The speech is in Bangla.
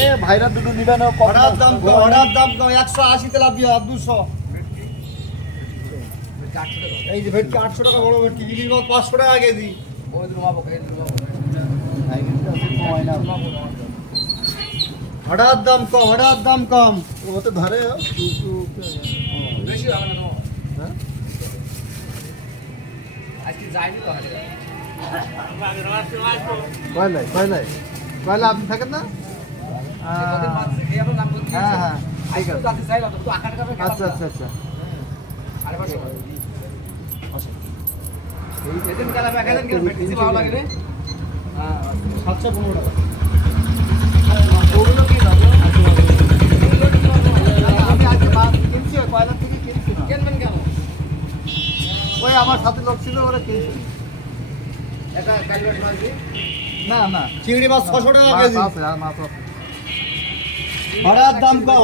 এ ভাইরা দুটো নিবে না অর্ডার দাম কম অর্ডার দাম কম একশো আশিতে লাভ দিয়ে দুশো। এই যে ভেটকি আটশো টাকা বড় ভেটকি মাছ পাঁচশো টাকা কেজি। অর্ডার দাম কম অর্ডার দাম কম। ও তো ধরে হ্যাঁ? কয় লাই কয় লাই কয় লাই আপনি থাকেন না? হ্যাঁ হ্যাঁ ঠিক আছে। আচ্ছা আচ্ছা আচ্ছা। সাতশো পনেরো টাকা আমি আজকে মাছ কিনছি কয়লার থেকে কিনছি না। ওই আমার সাথে লোক ছিল ওরা কিনছি না না। চিংড়ি মাছ ছশো টাকা মাছ কেজি। আছে আর মাছ আছে। অর্ডার দাম কম